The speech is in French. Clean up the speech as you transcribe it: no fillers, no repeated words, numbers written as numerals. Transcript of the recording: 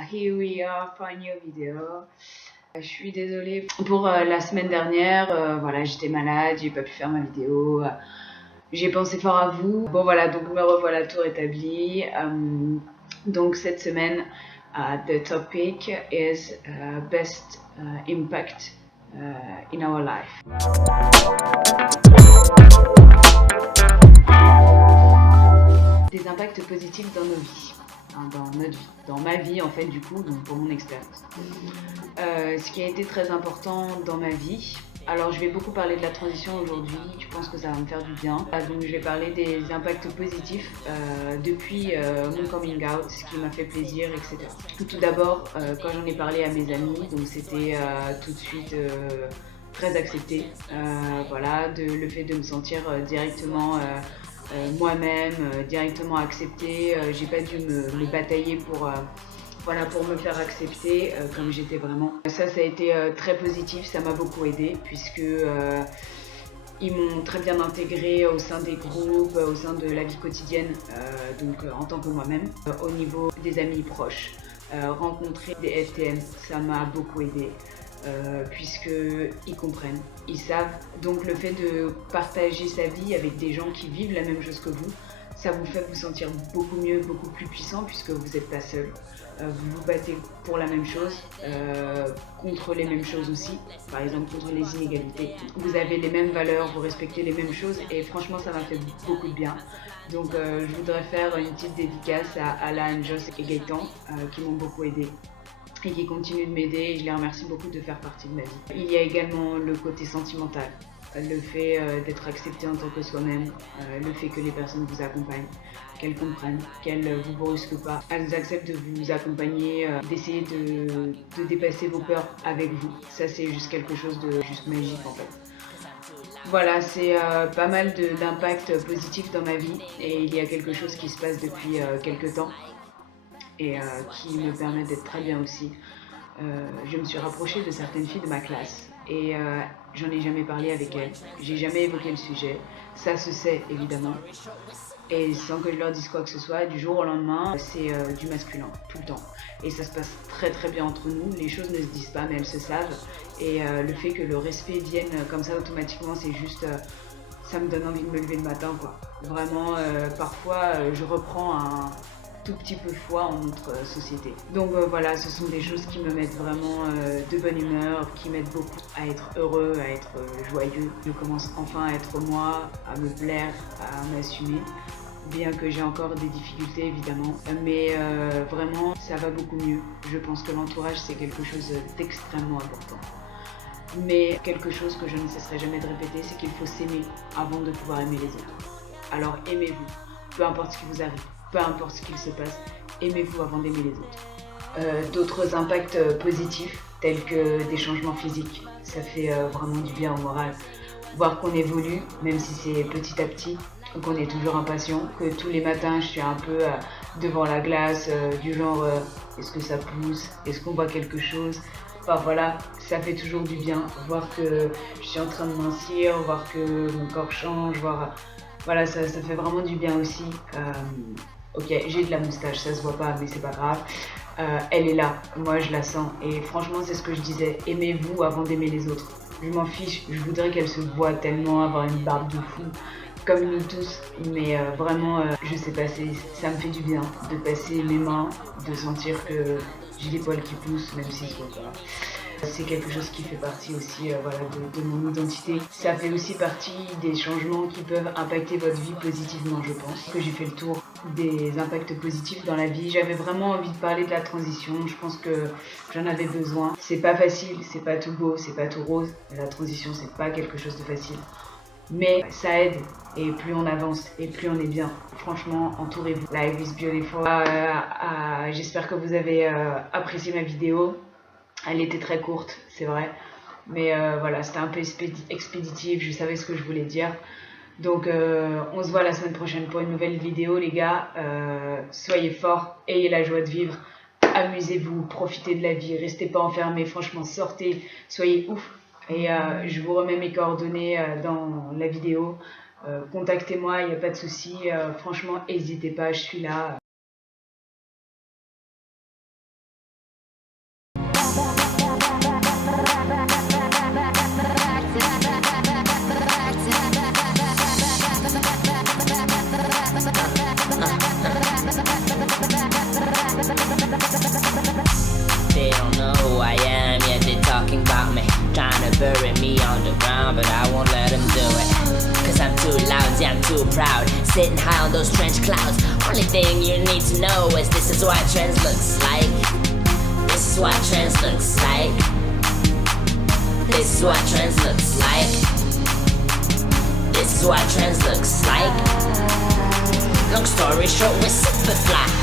Here we are for a new video. Je suis désolée pour la semaine dernière, voilà, j'étais malade, j'ai pas pu faire ma vidéo. J'ai pensé fort à vous. Bon voilà, donc me revoilà tout rétabli. Donc cette semaine, the topic is best impact in our life. Des impacts positifs dans nos vies. Dans notre vie, dans ma vie en fait du coup, donc pour mon expérience. Ce qui a été très important dans ma vie, alors je vais beaucoup parler de la transition aujourd'hui, je pense que ça va me faire du bien. Donc je vais parler des impacts positifs depuis mon coming out, ce qui m'a fait plaisir, etc. Tout d'abord, quand j'en ai parlé à mes amis, donc c'était tout de suite très accepté. Voilà, le fait de me sentir directement moi-même, directement acceptée. J'ai pas dû me batailler pour me faire accepter comme j'étais vraiment. Ça a été très positif, ça m'a beaucoup aidé puisque ils m'ont très bien intégrée au sein des groupes, au sein de la vie quotidienne, en tant que moi-même. Au niveau des amis proches, rencontrer des FTM, ça m'a beaucoup aidé. Puisqu'ils comprennent, ils savent. Donc le fait de partager sa vie avec des gens qui vivent la même chose que vous, ça vous fait vous sentir beaucoup mieux, beaucoup plus puissant puisque vous n'êtes pas seul. Vous vous battez pour la même chose, contre les mêmes choses aussi, par exemple contre les inégalités. Vous avez les mêmes valeurs, vous respectez les mêmes choses et franchement ça m'a fait beaucoup de bien. Donc je voudrais faire une petite dédicace à Alan, Joss et Gaëtan qui m'ont beaucoup aidé et qui continuent de m'aider et je les remercie beaucoup de faire partie de ma vie. Il y a également le côté sentimental, le fait d'être accepté en tant que soi-même, le fait que les personnes vous accompagnent, qu'elles comprennent, qu'elles ne vous brusquent pas, elles acceptent de vous accompagner, d'essayer de dépasser vos peurs avec vous. Ça c'est juste quelque chose de juste magique en fait. Voilà, c'est pas mal d'impacts positifs dans ma vie et il y a quelque chose qui se passe depuis quelques temps et qui me permet d'être très bien aussi. Je me suis rapprochée de certaines filles de ma classe et j'en ai jamais parlé avec elles. J'ai jamais évoqué le sujet. Ça se sait évidemment. Et sans que je leur dise quoi que ce soit, du jour au lendemain, c'est du masculin, tout le temps. Et ça se passe très très bien entre nous, les choses ne se disent pas mais elles se savent. Et le fait que le respect vienne comme ça automatiquement, c'est juste... ça me donne envie de me lever le matin quoi. Vraiment, parfois je reprends un tout petit peu foi en notre société. Donc voilà, ce sont des choses qui me mettent vraiment de bonne humeur, qui m'aident beaucoup à être heureux, à être joyeux. Je commence enfin à être moi, à me plaire, à m'assumer. Bien que j'ai encore des difficultés évidemment, mais vraiment ça va beaucoup mieux. Je pense que l'entourage c'est quelque chose d'extrêmement important. Mais quelque chose que je ne cesserai jamais de répéter, c'est qu'il faut s'aimer avant de pouvoir aimer les autres. Alors aimez-vous, peu importe ce qui vous arrive, peu importe ce qu'il se passe, aimez-vous avant d'aimer les autres. D'autres impacts positifs, tels que des changements physiques, ça fait vraiment du bien au moral. Voir qu'on évolue, même si c'est petit à petit, qu'on est toujours impatient, que tous les matins je suis un peu devant la glace, du genre est-ce que ça pousse, est-ce qu'on voit quelque chose. Enfin voilà, ça fait toujours du bien, voir que je suis en train de mincir, voir que mon corps change, voir... Voilà, ça fait vraiment du bien aussi. Ok, j'ai de la moustache, ça se voit pas, mais c'est pas grave. Elle est là, moi je la sens. Et franchement, c'est ce que je disais, aimez-vous avant d'aimer les autres. Je m'en fiche, je voudrais qu'elle se voie tellement, avoir une barbe de fou, comme nous tous. Mais vraiment, je sais pas, ça me fait du bien de passer mes mains, de sentir que j'ai des poils qui poussent, même si je vois pas. C'est quelque chose qui fait partie aussi voilà, de mon identité. Ça fait aussi partie des changements qui peuvent impacter votre vie positivement, je pense. Que j'ai fait le tour des impacts positifs dans la vie. J'avais vraiment envie de parler de la transition. Je pense que j'en avais besoin. C'est pas facile, c'est pas tout beau, c'est pas tout rose. La transition, c'est pas quelque chose de facile. Mais ça aide, et plus on avance, et plus on est bien. Franchement, entourez-vous. Life is beautiful. J'espère que vous avez apprécié ma vidéo. Elle était très courte, c'est vrai. Mais voilà, c'était un peu expéditif, je savais ce que je voulais dire. Donc on se voit la semaine prochaine pour une nouvelle vidéo les gars. Soyez forts, ayez la joie de vivre. Amusez-vous, profitez de la vie, restez pas enfermés, franchement sortez, soyez ouf. Et je vous remets mes coordonnées dans la vidéo. Contactez-moi, il n'y a pas de souci. Franchement, n'hésitez pas, je suis là. too proud, sitting high on those trench clouds. Only thing you need to know is this is what trends looks like. This is what trends looks like. This is what trends looks like. This is what trends looks like. Long story short, we're super fly.